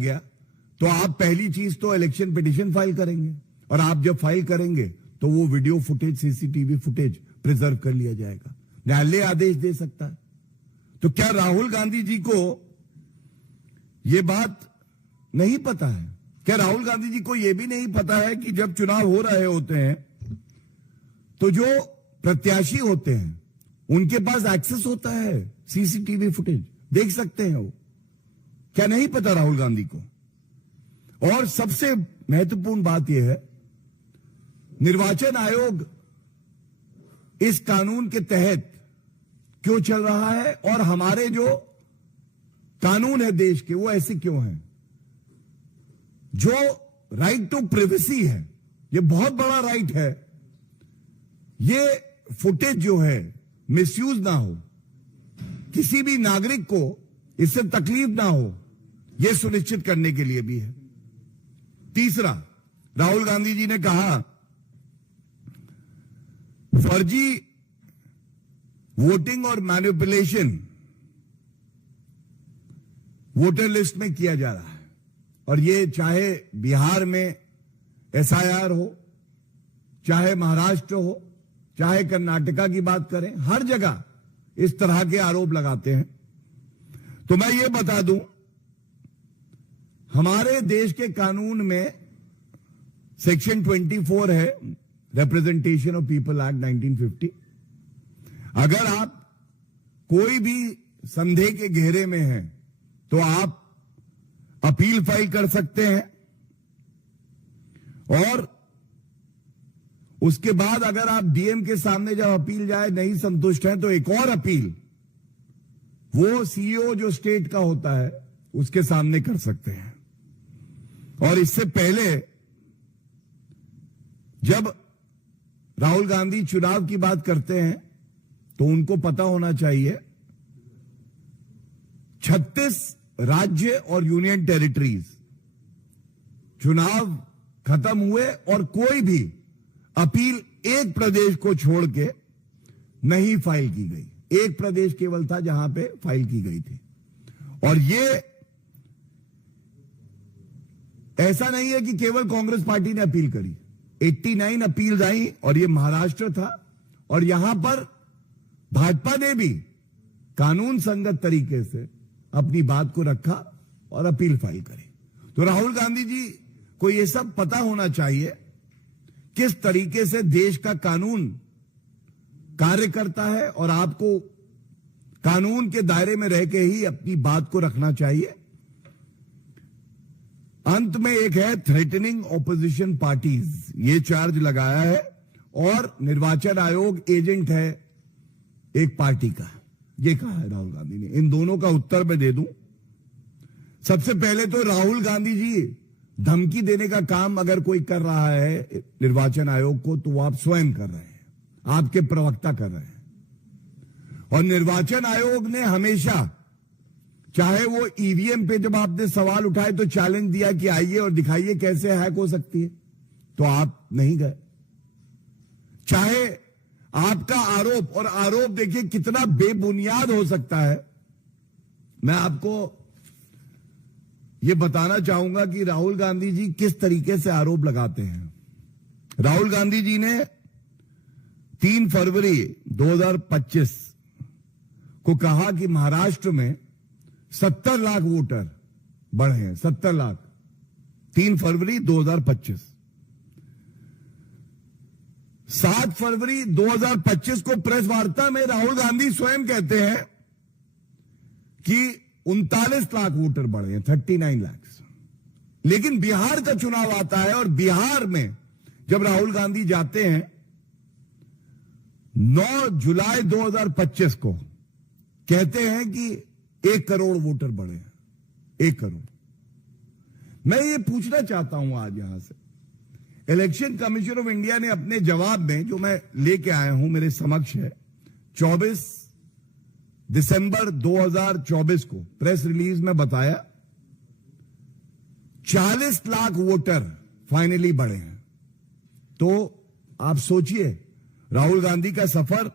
गया तो आप पहली चीज तो इलेक्शन पिटीशन फाइल करेंगे, और आप जब फाइल करेंगे तो वो video footage, CCTV footage preserve कर लिया जाएगा। न्यायालय आदेश दे सकता है। तो क्या राहुल गांधी जी को यह बात नहीं पता है? क्या राहुल गांधी जी को यह भी नहीं पता है कि जब चुनाव हो रहे होते हैं तो जो प्रत्याशी होते हैं उनके पास एक्सेस होता है, सीसीटीवी फुटेज देख सकते हैं वो? क्या नहीं पता राहुल गांधी को? और सबसे महत्वपूर्ण बात यह है, निर्वाचन आयोग इस कानून के तहत क्यों चल रहा है, और हमारे जो कानून है देश के वो ऐसे क्यों हैं? जो राइट टू प्राइवेसी है, ये बहुत बड़ा राइट है, ये फुटेज जो है मिसयूज ना हो, किसी भी नागरिक को इससे तकलीफ ना हो, यह सुनिश्चित करने के लिए भी है। तीसरा, राहुल गांधी जी ने कहा फर्जी वोटिंग और मैनिपुलेशन वोटर लिस्ट में किया जा रहा है, और ये चाहे बिहार में एसआईआर हो, चाहे महाराष्ट्र हो, चाहे कर्नाटका की बात करें, हर जगह इस तरह के आरोप लगाते हैं। तो मैं ये बता दूं, हमारे देश के कानून में सेक्शन 24 है, रिप्रेजेंटेशन ऑफ पीपल एक्ट 1950। अगर आप कोई भी संदेह के घेरे में हैं तो आप अपील फाइल कर सकते हैं, और उसके बाद अगर आप डीएम के सामने जब अपील जाए नहीं संतुष्ट है तो एक और अपील वो सीईओ जो स्टेट का होता है उसके सामने कर सकते हैं। और इससे पहले जब राहुल गांधी चुनाव की बात करते हैं तो उनको पता होना चाहिए 36 राज्य और यूनियन टेरिटरीज चुनाव खत्म हुए और कोई भी अपील एक प्रदेश को छोड़ के नहीं फाइल की गई। एक प्रदेश केवल था जहां पे फाइल की गई थी। और ये ऐसा नहीं है कि केवल कांग्रेस पार्टी ने अपील करी, 89 अपील्स आई, और ये महाराष्ट्र था, और यहां पर भाजपा ने भी कानून संगत तरीके से अपनी बात को रखा और अपील फाइल करी। तो राहुल गांधी जी को यह सब पता होना चाहिए किस तरीके से देश का कानून कार्य करता है, और आपको कानून के दायरे में रह के ही अपनी बात को रखना चाहिए। अंत में एक है थ्रेटनिंग ऑपोजिशन पार्टीज, ये चार्ज लगाया है, और निर्वाचन आयोग एजेंट है एक पार्टी का, ये कहा है राहुल गांधी ने। इन दोनों का उत्तर मैं दे दूं। सबसे पहले तो राहुल गांधी जी धमकी देने का काम अगर कोई कर रहा है निर्वाचन आयोग को तो वो आप स्वयं कर रहे हैं, आपके प्रवक्ता कर रहे हैं। और निर्वाचन आयोग ने हमेशा, चाहे वो ईवीएम पे जब आपने सवाल उठाए तो चैलेंज दिया कि आइए और दिखाइए कैसे हैक हो सकती है, तो आप नहीं गए। चाहे आपका आरोप, और आरोप देखिए कितना बेबुनियाद हो सकता है। मैं आपको यह बताना चाहूंगा कि राहुल गांधी जी किस तरीके से आरोप लगाते हैं। राहुल गांधी जी ने 3 फरवरी 2025 को कहा कि महाराष्ट्र में 70 लाख वोटर बढ़े हैं, 70 लाख, 3 फरवरी 2025। 7 फरवरी 2025 को प्रेस वार्ता में राहुल गांधी स्वयं कहते हैं कि 39 लाख वोटर बढ़े हैं, 39 लाख। लेकिन बिहार का चुनाव आता है, और बिहार में जब राहुल गांधी जाते हैं 9 जुलाई 2025 को, कहते हैं कि 1 करोड़ वोटर बढ़े हैं, 1 करोड़। मैं ये पूछना चाहता हूं आज यहां से, इलेक्शन कमीशन ऑफ इंडिया ने अपने जवाब में, जो मैं लेके आया हूं मेरे समक्ष है, 24 दिसंबर 2024 को प्रेस रिलीज में बताया 40 लाख वोटर फाइनली बढ़े हैं। तो आप सोचिए, राहुल गांधी का सफर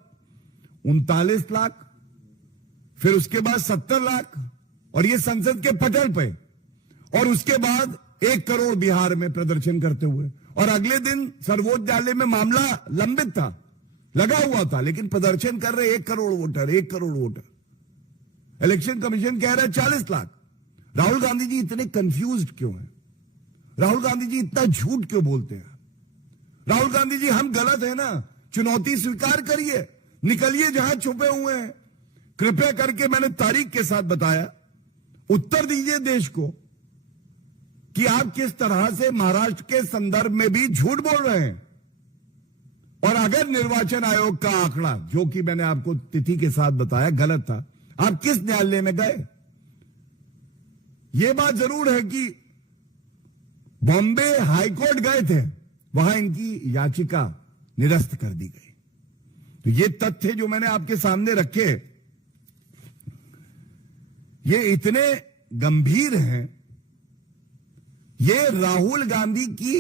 39 लाख, फिर उसके बाद 70 लाख, और ये संसद के पटल पे, और उसके बाद 1 करोड़ बिहार में प्रदर्शन करते हुए, और अगले दिन सर्वोच्च न्यायालय में मामला लंबित था, लगा हुआ था, लेकिन प्रदर्शन कर रहे 1 crore voter, 1 crore voter. Election commission कह रहा है 40 लाख। राहुल गांधी जी इतने कंफ्यूज्ड क्यों हैं? राहुल गांधी जी इतना झूठ क्यों बोलते हैं? राहुल गांधी जी, हम गलत है ना, चुनौती स्वीकार करिए, निकलिए जहां छुपे हुए हैं। कृपया करके, मैंने तारीख के साथ बताया, उत्तर दीजिए देश को कि आप किस तरह से महाराष्ट्र के संदर्भ में भी झूठ बोल रहे हैं। और अगर निर्वाचन आयोग का आंकड़ा, जो कि मैंने आपको तिथि के साथ बताया, गलत था, आप किस न्यायालय में गए? यह बात जरूर है कि बॉम्बे हाईकोर्ट गए थे, वहां इनकी याचिका निरस्त कर दी गई। तो ये तथ्य जो मैंने आपके सामने रखे, ये इतने गंभीर हैं। ये राहुल गांधी की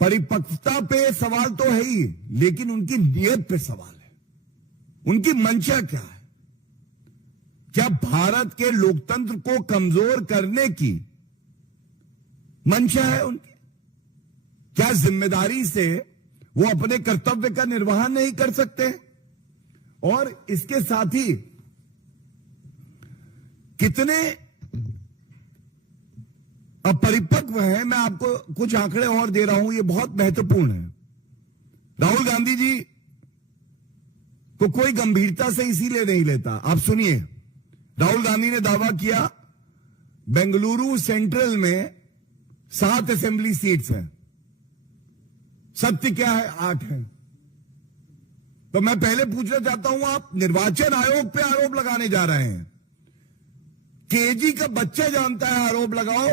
परिपक्वता पे सवाल तो है ही, लेकिन उनकी नीयत पे सवाल है। उनकी मंशा क्या है? क्या भारत के लोकतंत्र को कमजोर करने की मंशा है उनकी? क्या जिम्मेदारी से वो अपने कर्तव्य का निर्वहन नहीं कर सकते? और इसके साथ ही कितने अपरिपक्व हैं, मैं आपको कुछ आंकड़े और दे रहा हूं, ये बहुत महत्वपूर्ण है। राहुल गांधी जी को कोई गंभीरता से इसीलिए नहीं लेता। आप सुनिए, राहुल गांधी ने दावा किया बेंगलुरु सेंट्रल में 7 असेंबली सीट्स हैं। सत्य क्या है? 8 हैं। तो मैं पहले पूछना चाहता हूं, आप निर्वाचन आयोग पे आरोप लगाने जा रहे हैं। केजी का बच्चा जानता है आरोप लगाओ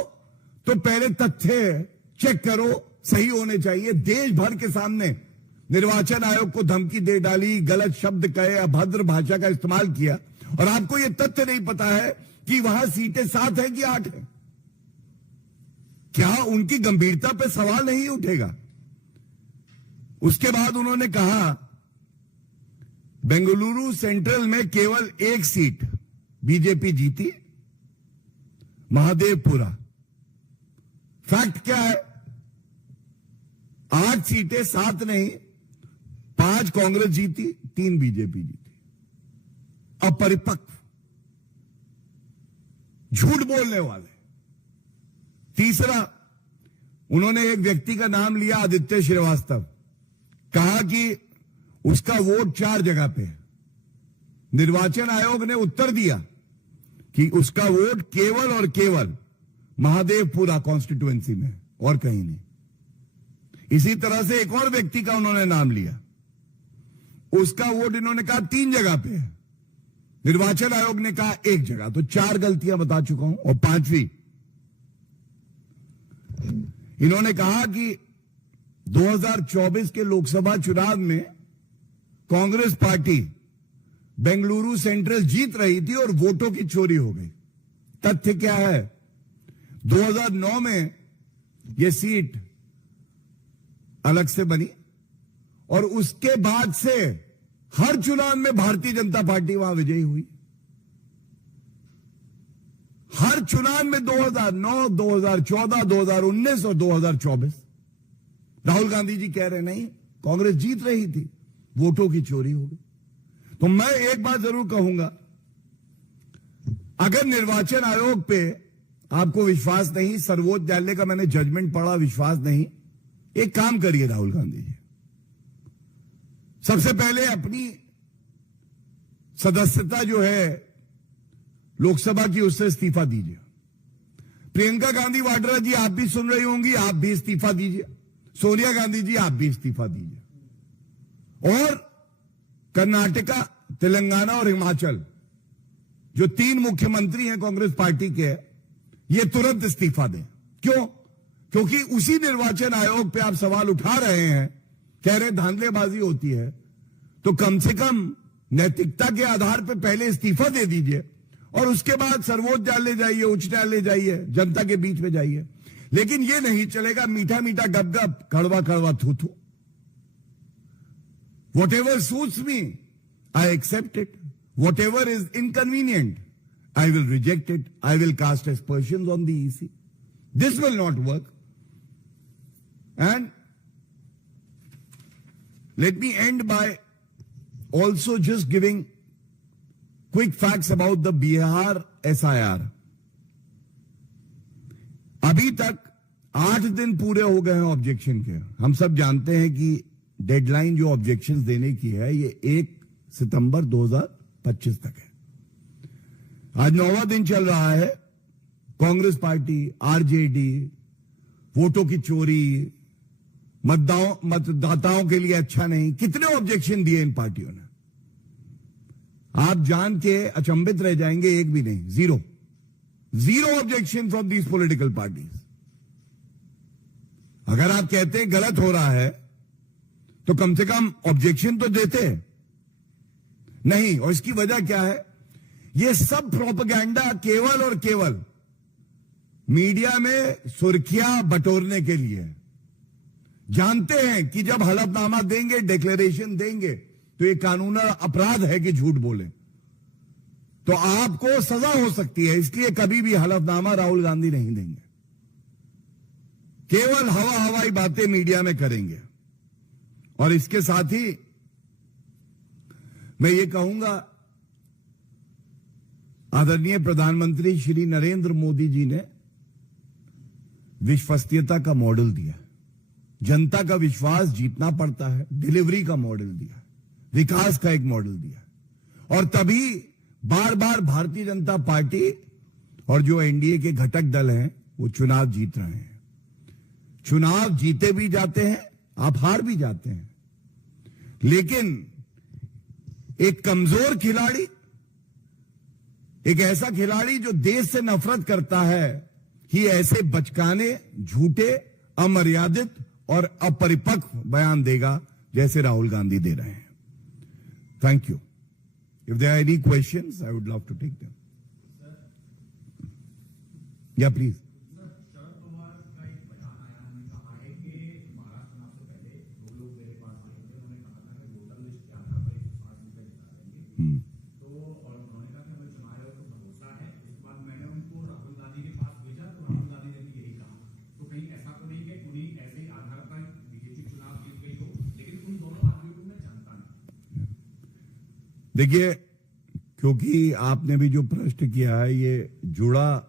तो पहले तथ्य चेक करो, सही होने चाहिए। देश भर के सामने निर्वाचन आयोग को धमकी दे डाली, गलत शब्द कहे, अभद्र भाषा का इस्तेमाल किया, और आपको यह तथ्य नहीं पता है कि वहां सीटें 7 हैं कि 8 हैं। क्या उनकी गंभीरता पे सवाल नहीं उठेगा? उसके बाद उन्होंने कहा बेंगलुरु सेंट्रल में केवल 1 सीट बीजेपी जीती, महादेवपुरा। फैक्ट क्या है? 8 सीटें, 7 नहीं, 5 कांग्रेस जीती, 3 बीजेपी जीती। अपरिपक्व, झूठ बोलने वाले। तीसरा, उन्होंने एक व्यक्ति का नाम लिया, आदित्य श्रीवास्तव, कहा कि उसका वोट 4 जगह पे है। निर्वाचन आयोग ने उत्तर दिया कि उसका वोट केवल और केवल महादेवपुरा कॉन्स्टिट्यूएंसी में, और कहीं नहीं। इसी तरह से एक और व्यक्ति का उन्होंने नाम लिया, उसका वोट इन्होंने कहा 3 जगह पे है। निर्वाचन आयोग ने कहा 1 जगह। तो 4 गलतियां बता चुका हूं। और 5वीं, इन्होंने कहा कि 2024 के लोकसभा चुनाव में कांग्रेस पार्टी बेंगलुरु सेंट्रल जीत रही थी और वोटों की चोरी हो गई। तथ्य क्या है? 2009 में यह सीट अलग से बनी, और उसके बाद से हर चुनाव में भारतीय जनता पार्टी वहां विजयी हुई। हर चुनाव में 2009, 2014, 2019 और 2024। राहुल गांधी जी कह रहे नहीं, कांग्रेस जीत रही थी, वोटों की चोरी हो गई। तो मैं एक बात जरूर कहूंगा, अगर निर्वाचन आयोग पे आपको विश्वास नहीं, सर्वोच्च न्यायालय का मैंने जजमेंट पढ़ा, विश्वास नहीं, एक काम करिए राहुल गांधी जी, सबसे पहले अपनी सदस्यता जो है लोकसभा की, उससे इस्तीफा दीजिए। प्रियंका गांधी वाड्रा जी, आप भी सुन रही होंगी, आप भी इस्तीफा दीजिए। सोनिया गांधी जी, आप भी इस्तीफा दीजिए। और कर्नाटका, तेलंगाना और हिमाचल, जो 3 मुख्यमंत्री हैं कांग्रेस पार्टी के, ये तुरंत इस्तीफा दें। क्यों? क्योंकि उसी निर्वाचन आयोग पे आप सवाल उठा रहे हैं, कह रहे धांधलेबाजी होती है। तो कम से कम नैतिकता के आधार पर पहले इस्तीफा दे दीजिए, और उसके बाद सर्वोच्च न्यायालय जाइए, उच्च न्यायालय जाइए, जनता के बीच में जाइए। लेकिन यह नहीं चलेगा मीठा मीठा गप गप, कड़वा कड़वा थू थू। Whatever suits me, I accept it. Whatever is inconvenient, I will reject it. I will cast aspersions on the EC. This will not work. And let me end by also just giving quick facts about the Bihar SIR. अभी तक 8 दिन पूरे हो गए हैं objection के. हम सब जानते हैं कि डेडलाइन जो ऑब्जेक्शंस देने की है ये 1 सितंबर 2025 तक है. आज 9वां दिन चल रहा है. कांग्रेस पार्टी, आरजेडी, वोटों की चोरी, मतदाताओं के लिए अच्छा नहीं, कितने ऑब्जेक्शन दिए इन पार्टियों ने. आप जान के अचंभित रह जाएंगे, एक भी नहीं, zero objection from these political parties. अगर आप कहते हैं गलत हो रहा है तो कम से कम ऑब्जेक्शन तो देते हैं नहीं. और इसकी वजह क्या है? ये सब प्रोपेगेंडा केवल और केवल मीडिया में सुर्खियां बटोरने के लिए है. जानते हैं कि जब हलफनामा देंगे, डिक्लेरेशन देंगे तो ये कानूनी अपराध है कि झूठ बोले, तो आपको सजा हो सकती है. इसलिए कभी भी हलफनामा राहुल गांधी नहीं देंगे. केवल हवाई बातें मीडिया में करेंगे. और इसके साथ ही मैं ये कहूंगा, आदरणीय प्रधानमंत्री श्री नरेंद्र मोदी जी ने विश्वसनीयता का मॉडल दिया. जनता का विश्वास जीतना पड़ता है. डिलीवरी का मॉडल दिया, विकास का एक मॉडल दिया. और तभी बार बार भारतीय जनता पार्टी और जो एनडीए के घटक दल हैं वो चुनाव जीत रहे हैं. चुनाव जीते भी जाते हैं, आप हार भी जाते हैं. लेकिन एक कमजोर खिलाड़ी, एक ऐसा खिलाड़ी जो देश से नफरत करता है, ही ऐसे बचकाने, झूठे, अमर्यादित और अपरिपक्व बयान देगा जैसे राहुल गांधी दे रहे हैं. Thank you. If there are any questions I would love to take them. या प्लीज. देखिए, क्योंकि आपने भी जो प्रश्न किया है ये जुड़ा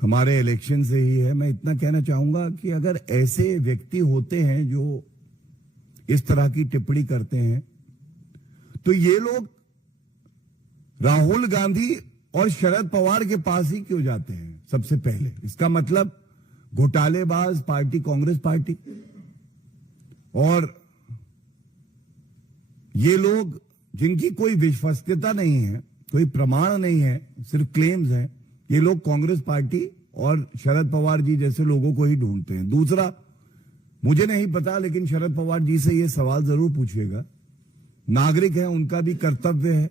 हमारे इलेक्शन से ही है, मैं इतना कहना चाहूंगा कि अगर ऐसे व्यक्ति होते हैं जो इस तरह की टिप्पणी करते हैं तो ये लोग राहुल गांधी और शरद पवार के पास ही क्यों जाते हैं सबसे पहले? इसका मतलब घोटालेबाज पार्टी कांग्रेस पार्टी. और ये लोग जिनकी कोई विश्वसनीयता नहीं है, कोई प्रमाण नहीं है, सिर्फ क्लेम्स हैं, ये लोग कांग्रेस पार्टी और शरद पवार जी जैसे लोगों को ही ढूंढते हैं. दूसरा, मुझे नहीं पता, लेकिन शरद पवार जी से ये सवाल जरूर पूछिएगा. नागरिक है, उनका भी कर्तव्य है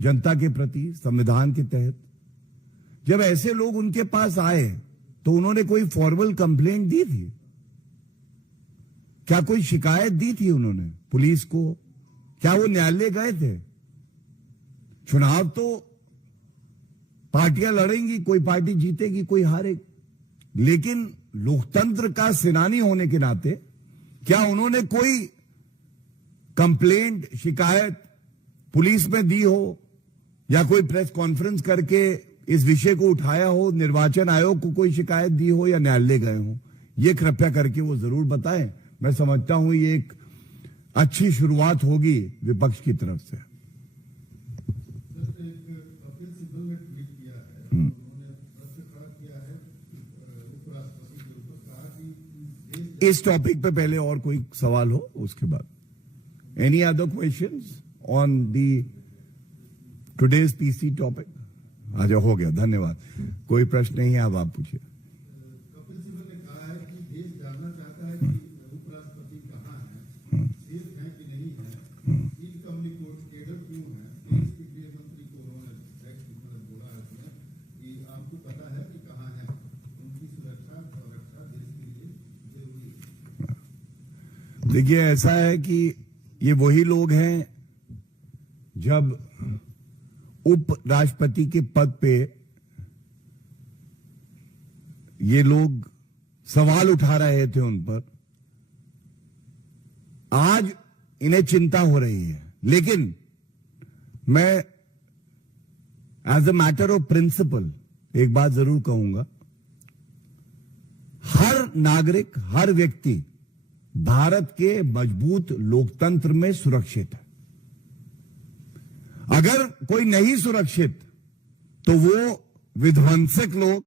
जनता के प्रति संविधान के तहत. जब ऐसे लोग उनके पास आए तो उन्होंने कोई फॉर्मल कंप्लेंट दी थी क्या? कोई शिकायत दी थी उन्होंने पुलिस को? क्या वो न्यायालय गए थे? चुनाव तो पार्टियां लड़ेंगी, कोई पार्टी जीतेगी, कोई हारेगी. लेकिन लोकतंत्र का सेनानी होने के नाते क्या उन्होंने कोई कंप्लेंट, शिकायत पुलिस में दी हो, या कोई प्रेस कॉन्फ्रेंस करके इस विषय को उठाया हो, निर्वाचन आयोग को कोई शिकायत दी हो, या न्यायालय गए हो? ये कृपया करके वो जरूर बताएं. मैं समझता हूं ये एक अच्छी शुरुआत होगी विपक्ष की तरफ से. इस टॉपिक पे पहले और कोई सवाल हो उसके बाद. Any other questions on the today's PC topic? आज हो गया, धन्यवाद. कोई प्रश्न नहीं है, अब आप पूछिए. कपिल सिब्बल ने कहा है कि देश जानना चाहता है कि उपराष्ट्रपति कहाँ हैं, सेफ हैं कि नहीं हैं, इनकम्युनिकेटेड क्यों हैं. देश के गृह मंत्री को उन्होंने बोला है उसमें कि आपको पता है कि कहाँ हैं, उनकी सुरक्षा और रक्षा देश के लिए जरूरी है. देखिए, ऐसा है कि ये वही लोग हैं जब उपराष्ट्रपति के पद पे ये लोग सवाल उठा रहे थे उन पर, आज इन्हें चिंता हो रही है। लेकिन मैं as a matter of principle एक बात जरूर कहूंगा, हर नागरिक, हर व्यक्ति भारत के मजबूत लोकतंत्र में सुरक्षित है। अगर कोई नहीं सुरक्षित तो वो विध्वंसक लोग